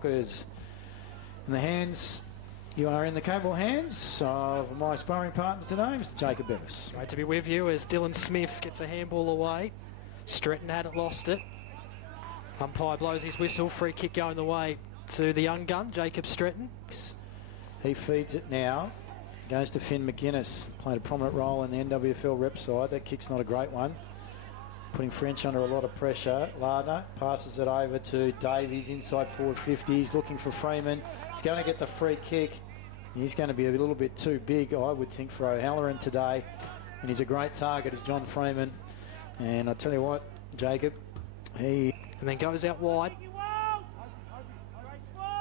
Dockers. In the hands, you are in the capable hands of my sparring partner today, Mr. Jacob Bevis. Great to be with you as Dylan Smith gets a handball away. Stretton hadn't lost it. Umpire blows his whistle. Free kick going the way to the young gun, Jacob Stretton. He feeds it now. Goes to Finn McGuinness. Played a prominent role in the NWFL rep side. That kick's not a great one. Putting French under a lot of pressure. Lardner passes it over to Davies inside forward 50. He's looking for Freeman. He's going to get the free kick. He's going to be a little bit too big, I would think, for O'Halloran today. And he's a great target, is John Freeman. And I tell you what, Jacob, he... And then goes out wide.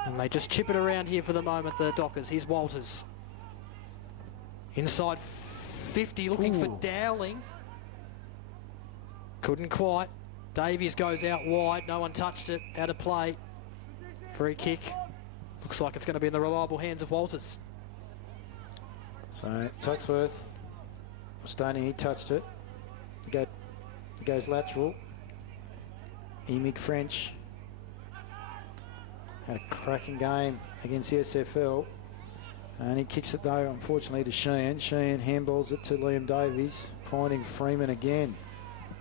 And they just chip it around here for the moment, the Dockers. Here's Walters. Inside 50, looking for Dowling. Couldn't quite. Davies goes out wide. No one touched it. Out of play. Free kick. Looks like it's going to be in the reliable hands of Walters. So, Tuxworth, Stoney, he touched it. Goes lateral. Emick French had a cracking game against the SFL. And he kicks it, though, unfortunately, to Sheehan. Sheehan handballs it to Liam Davies, finding Freeman again.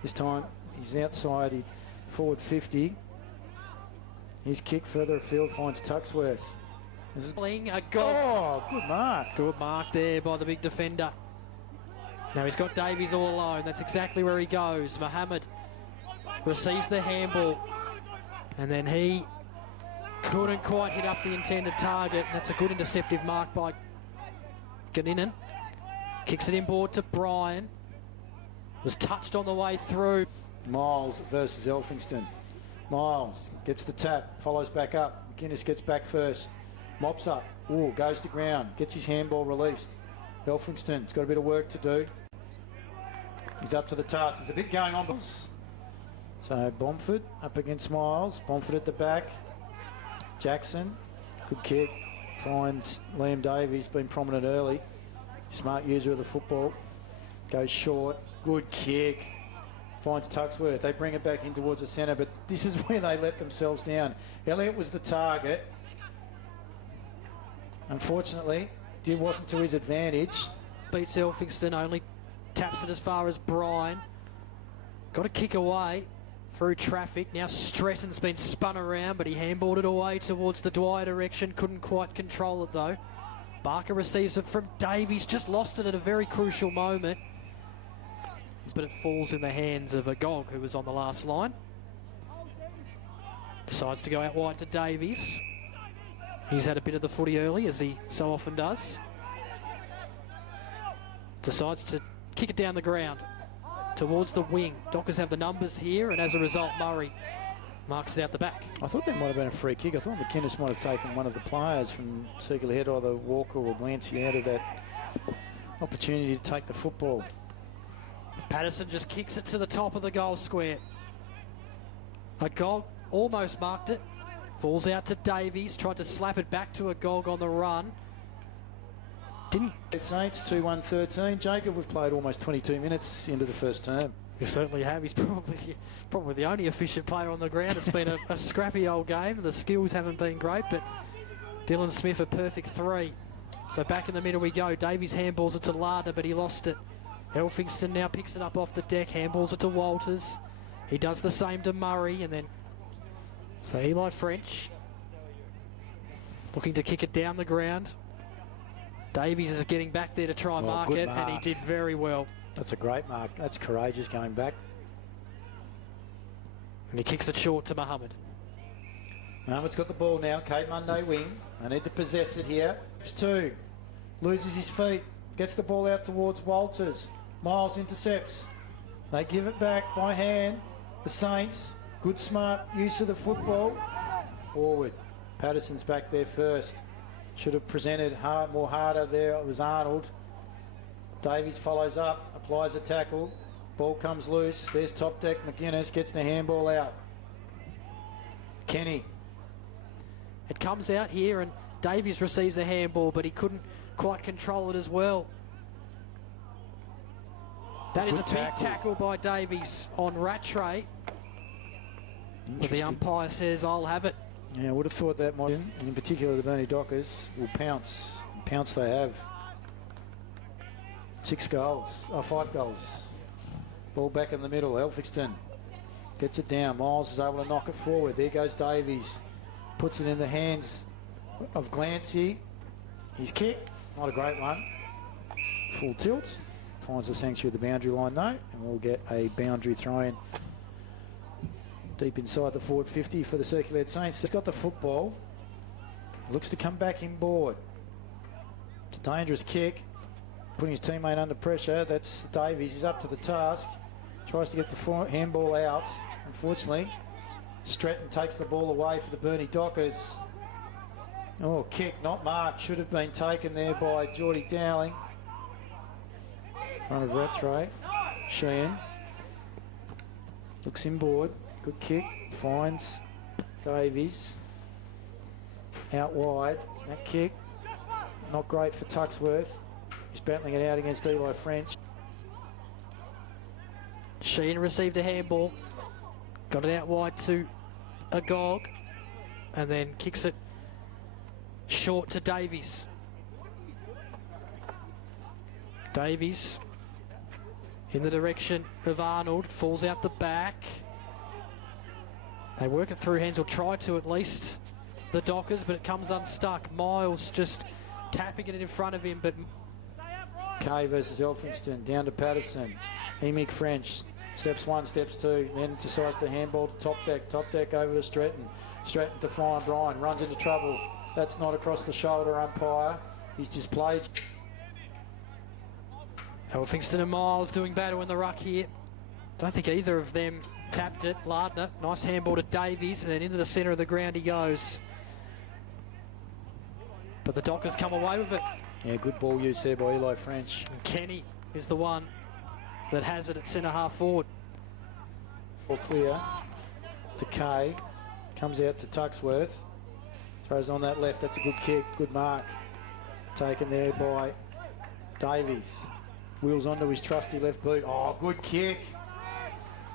This time, he's outside, forward 50. His kick further afield finds Tuxworth. A goal. Oh, good mark. Good mark there by the big defender. Now he's got Davies all alone. That's exactly where he goes. Mohammed receives the handball. And then he couldn't quite hit up the intended target. That's a good interceptive mark by Ganinen. Kicks it inboard to Bryan. Was touched on the way through. Miles versus Elphingston. Miles gets the tap, follows back up. McGuinness gets back first. Mops up. Ooh, goes to ground. Gets his handball released. Elphingston's got a bit of work to do. He's up to the task. There's a bit going on. So Bomford up against Miles. Bomford at the back. Jackson. Good kick. Finds Liam Davies. Been prominent early. Smart user of the football. Goes short. Good kick. Finds Tuxworth. They bring it back in towards the centre, but this is where they let themselves down. Elliott was the target. Unfortunately, it wasn't to his advantage. Beats Elphingston, only taps it as far as Bryan. Got a kick away through traffic. Now Stretton's been spun around, but he handballed it away towards the Dwyer direction. Couldn't quite control it, though. Barker receives it from Davies. Just lost it at a very crucial moment. But it falls in the hands of Agog, who was on the last line. Decides to go out wide to Davies. He's had a bit of the footy early, as he so often does. Decides to kick it down the ground towards the wing. Dockers have the numbers here, and as a result, Murray marks it out the back. I thought that might have been a free kick. I thought McInnes might have taken one of the players from Circular Head, either Walker or Glancy, out of that opportunity to take the football. Patterson just kicks it to the top of the goal square. Agog almost marked it. Falls out to Davies. Tried to slap it back to Agog on the run. Didn't. Saints 2-1-13. Jacob, we've played almost 22 minutes into the first term. You certainly have. He's probably the only efficient player on the ground. It's been a scrappy old game. The skills haven't been great, but Dylan Smith a perfect 3. So back in the middle we go. Davies handballs it to Lardner, but he lost it. Elphingston now picks it up off the deck, handballs it to Walters. He does the same to Murray, and then... So Eli French looking to kick it down the ground. Davies is getting back there to try and mark it, and he did very well. That's a great mark. That's courageous going back. And he kicks it short to Mohammed. Mohamed's got the ball now. Kate Monday wing. They need to possess it here. It's 2. Loses his feet. Gets the ball out towards Walters. Miles intercepts. They give it back by hand. The Saints. Good smart use of the football. Forward. Patterson's back there first. Should have presented more harder there. It was Arnold. Davies follows up. Applies a tackle. Ball comes loose. There's top deck. McGuinness gets the handball out. Kenny. It comes out here and Davies receives a handball, but he couldn't quite control it as well. That is a big tackle by Davies on Rattray. But the umpire says, I'll have it. Yeah, I would have thought that might, and in particular the Burnie Dockers will pounce. Pounce they have. 5 goals. Ball back in the middle. Elphinstone gets it down. Miles is able to knock it forward. There goes Davies. Puts it in the hands of Glancy. His kick, not a great one. Full tilt. Finds the sanctuary at the boundary line though, and we'll get a boundary throw in deep inside the forward 50 for the Circulated Saints. He's got the football. Looks to come back inboard. It's a dangerous kick. Putting his teammate under pressure. That's Davies. He's up to the task. Tries to get the handball out. Unfortunately, Stratton takes the ball away for the Burnie Dockers. Oh, kick, not marked. Should have been taken there by Geordie Dowling. In front of Rattray. Sheehan. Looks inboard. Good kick. Finds Davies. Out wide. That kick. Not great for Tuxworth. He's battling it out against Eli French. Sheehan received a handball. Got it out wide to Agog. And then kicks it short to Davies. Davies in the direction of Arnold. Falls out the back. They work it through hands, or try to at least, the Dockers, but it comes unstuck. Miles just tapping it in front of him, but... Kay versus Elphinstone, down to Patterson. Emick French, steps 1, steps 2, then decides to handball to top deck over to Stratton. Stratton to find Bryan, runs into trouble. That's not across the shoulder, umpire. He's displayed. Elphinstone and Miles doing battle in the ruck here. Don't think either of them tapped it. Lardner, nice handball to Davies, and then into the centre of the ground he goes. But the Dockers come away with it. Yeah, good ball use there by Eli French. And Kenny is the one that has it at centre half forward. Ball clear to Kay. Comes out to Tuxworth. Throws on that left. That's a good kick. Good mark. Taken there by Davies. Wheels onto his trusty left boot. Oh, good kick.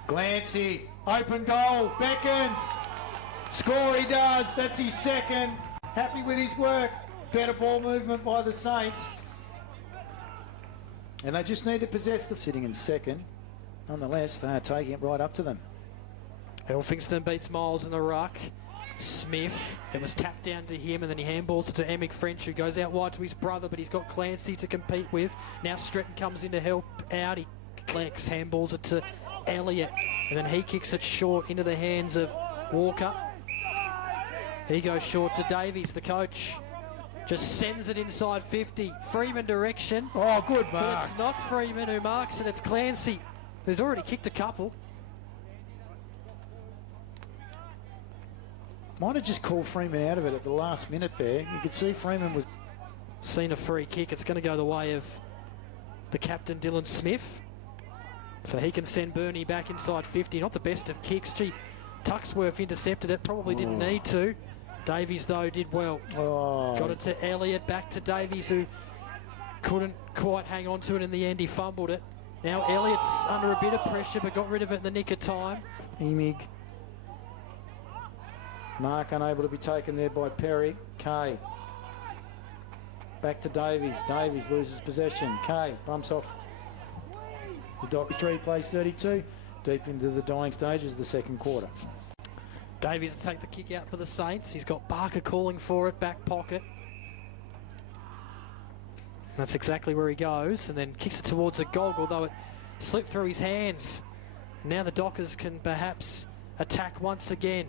Glancy. Open goal. Beckons. Score he does. That's his second. Happy with his work. Better ball movement by the Saints. And they just need to possess the sitting in second. Nonetheless, they are taking it right up to them. Elphinstone beats Miles in the ruck. Smith, it was tapped down to him, and then he handballs it to Emick French, who goes out wide to his brother, but he's got Clancy to compete with. Now Stratton comes in to help out. He collects, handballs it to Elliott, and then he kicks it short into the hands of Walker. He goes short to Davies, the coach. Just sends it inside 50. Freeman direction. Oh, good mark. But it's not Freeman who marks it, it's Clancy, who's already kicked a couple. Might have just called Freeman out of it at the last minute there. You could see Freeman was... Seen a free kick. It's going to go the way of the captain, Dylan Smith. So he can send Burnie back inside 50. Not the best of kicks. Gee, Tuxworth intercepted it. Probably didn't need to. Davies, though, did well. Oh. Got it to Elliott. Back to Davies, who couldn't quite hang on to it in the end. He fumbled it. Now Elliott's under a bit of pressure, but got rid of it in the nick of time. Emig. Mark unable to be taken there by Perry. Kay. Back to Davies. Davies loses possession. Kay bumps off the Dock 3, plays 32. Deep into the dying stages of the second quarter. Davies to take the kick out for the Saints. He's got Barker calling for it, back pocket. That's exactly where he goes, and then kicks it towards a Gog, although it slipped through his hands. Now the Dockers can perhaps attack once again.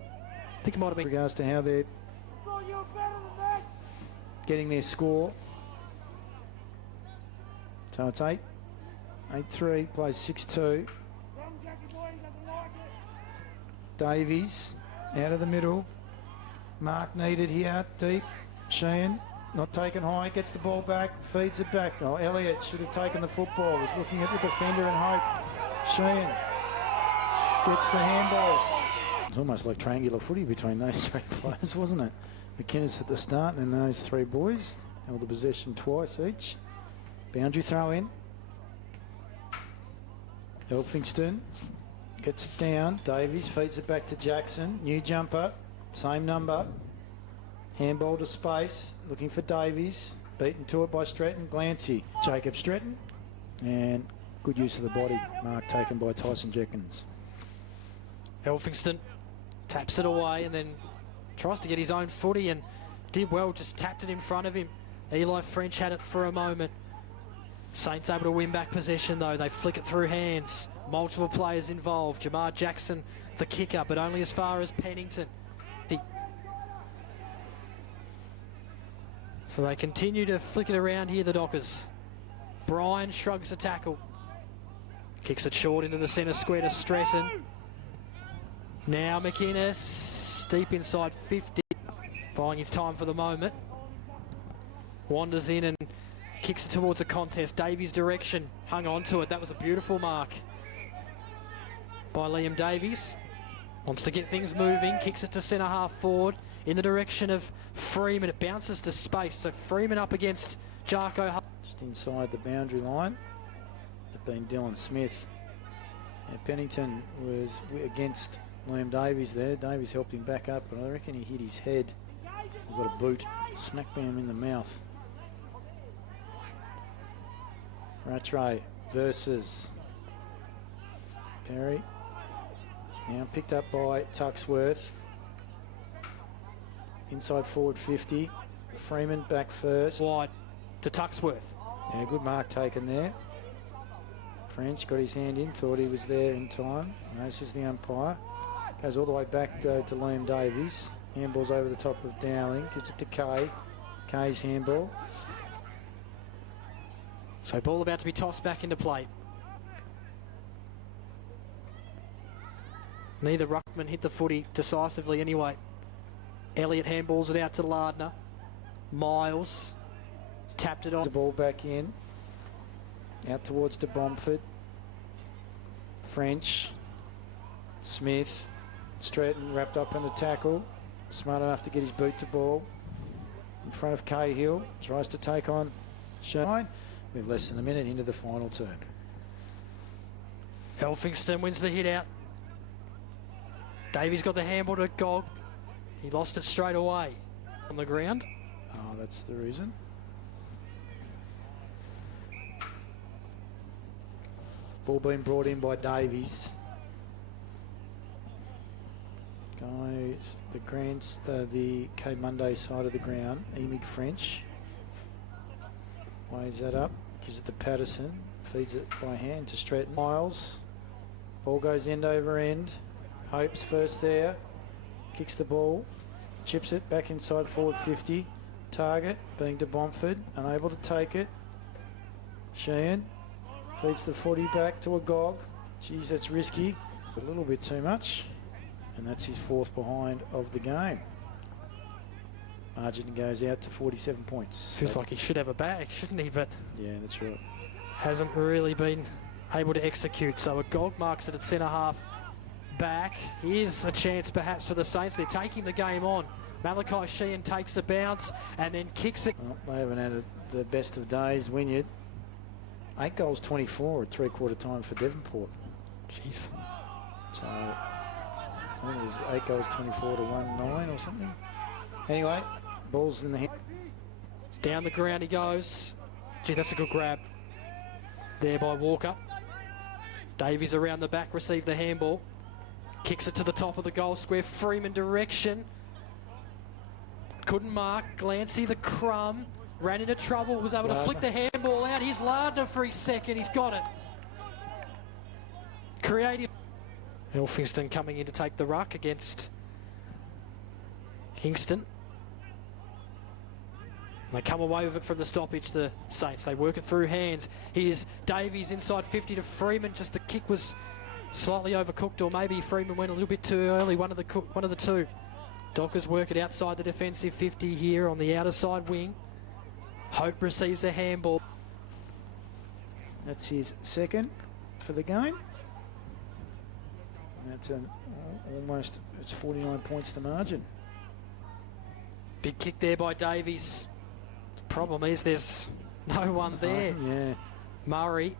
I think it might have been... In regards to how they're getting their score. So it's 8-3, plays 6-2. Davies out of the middle. Mark needed here, deep. Sheehan not taken high, gets the ball back, feeds it back. Oh, Elliott should have taken the football, was looking at the defender and hope. Sheehan gets the handball. It's almost like triangular footy between those three players, wasn't it? McInnes at the start, and then those three boys held the possession twice each. Boundary throw in. Elphinstone gets it down. Davies feeds it back to Jackson. New jumper. Same number. Handball to space. Looking for Davies. Beaten to it by Stretton. Glancy. Jacob Stretton. And good use of the body. Mark taken by Tyson Jenkins. Elphingston taps it away and then tries to get his own footy and did well, just tapped it in front of him. Eli French had it for a moment. Saints able to win back possession though. They flick it through hands. Multiple players involved. Jamar Jackson, the kicker, but only as far as Pennington. So they continue to flick it around here, the Dockers. Bryan shrugs a tackle. Kicks it short into the centre square to Stretton. Now McInnes, deep inside 50. Buying his time for the moment. Wanders in and kicks it towards a contest. Davies' direction, hung on to it. That was a beautiful mark by Liam Davies. Wants to get things moving, kicks it to centre half forward in the direction of Freeman. It bounces to space, so Freeman up against Jarko. Just inside the boundary line. It been Dylan Smith. And Pennington was against Liam Davies there. Davies helped him back up, but I reckon he hit his head. He got a boot, smack bam in the mouth. Rattray versus Perry. Now picked up by Tuxworth. Inside forward 50. Freeman back first. Wide to Tuxworth. Yeah, good mark taken there. French got his hand in, thought he was there in time. Notices the umpire. Goes all the way back to Liam Davies. Handball's over the top of Dowling. Gives it to Kay. Kay's handball. So ball about to be tossed back into play. Neither ruckman hit the footy decisively anyway. Elliott handballs it out to Lardner. Miles tapped it on. The ball back in. Out towards De Bomford. French. Smith. Stretton wrapped up in a tackle. Smart enough to get his boot to ball. In front of Cahill. Tries to take on Shine. We have less than a minute into the final term. Elphingston wins the hit out. Davies got the handball to Gog. He lost it straight away on the ground. Oh, that's the reason. Ball being brought in by Davies. Goes the K Monday side of the ground. Emig French. Weighs that up. Gives it to Patterson. Feeds it by hand to Stretton. Miles. Ball goes end over end. Hope's first there. Kicks the ball. Chips it back inside forward 50. Target being De Bomford. Unable to take it. Sheehan. Feeds the footy back to a Gog. Geez, that's risky. A little bit too much. And that's his fourth behind of the game. Margin goes out to 47 points. Feels like he should have a bag, shouldn't he? But yeah, that's right. Hasn't really been able to execute. So a Gog marks it at centre half back. Here's a chance perhaps for the Saints. They're taking the game on. Malachi Sheehan takes a bounce and then kicks it. Well, they haven't had the best of days. Wynyard. 8 goals 24 at three-quarter time for Devonport. Jeez. So I think it was 8 goals 24 to 1-9 or something. Anyway, ball's in the hand. Down the ground he goes. Gee, that's a good grab there by Walker. Davies around the back, received the handball. Kicks it to the top of the goal square. Freeman direction. Couldn't mark. Glancy the crumb. Ran into trouble. Was able to flick the handball out. Here's Lardner for his second. He's got it. Creative. Elphingston coming in to take the ruck against Kingston. They come away with it from the stoppage, the Saints. They work it through hands. Here's Davies inside 50 to Freeman. Just the kick was slightly overcooked, or maybe Freeman went a little bit too early. One of the two. Dockers work it outside the defensive 50 here on the outer side wing. Hope receives a handball. That's his second for the game. That's almost, it's 49 points to margin. Big kick there by Davies. The problem is there's no one there. Yeah. Murray.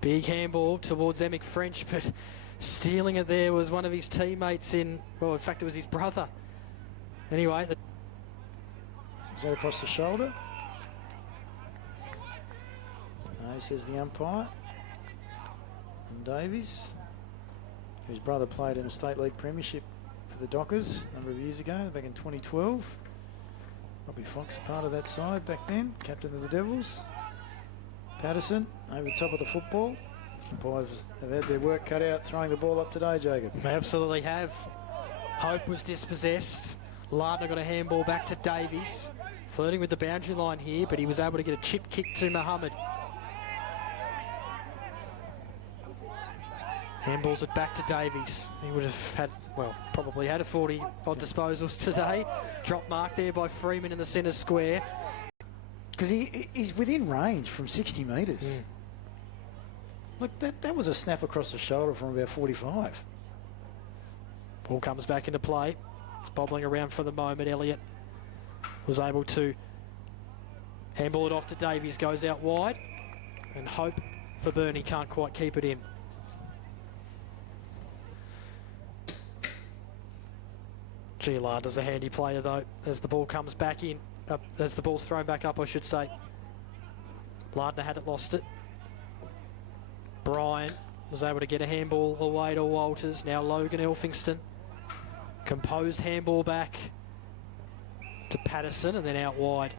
Big handball towards Emick French, but stealing it there was one of his teammates well, in fact, it was his brother. Anyway. Is that across the shoulder? No, says the umpire. And Davies, whose brother played in a state league premiership for the Dockers a number of years ago, back in 2012. Robbie Fox, a part of that side back then, captain of the Devils. Patterson over the top of the football. Umpires have had their work cut out throwing the ball up today, Jacob. They absolutely have. Hope was dispossessed. Lardner got a handball back to Davies. Flirting with the boundary line here, but he was able to get a chip kick to Muhammad. Handballs it back to Davies. He would have had, well, probably had a 40-odd disposals today. Drop mark there by Freeman in the centre square. Because he's within range from 60 metres. Look, that was a snap across the shoulder from about 45. Ball comes back into play. It's bobbling around for the moment. Elliott was able to handball it off to Davies. Goes out wide. And Hope for Burnie can't quite keep it in. Lardner's a handy player though, as the ball comes back in, as the ball's thrown back up, I should say. Lardner had it, lost it. Bryan was able to get a handball away to Walters. Now Logan Elphingston. Composed handball back to Patterson and then out wide.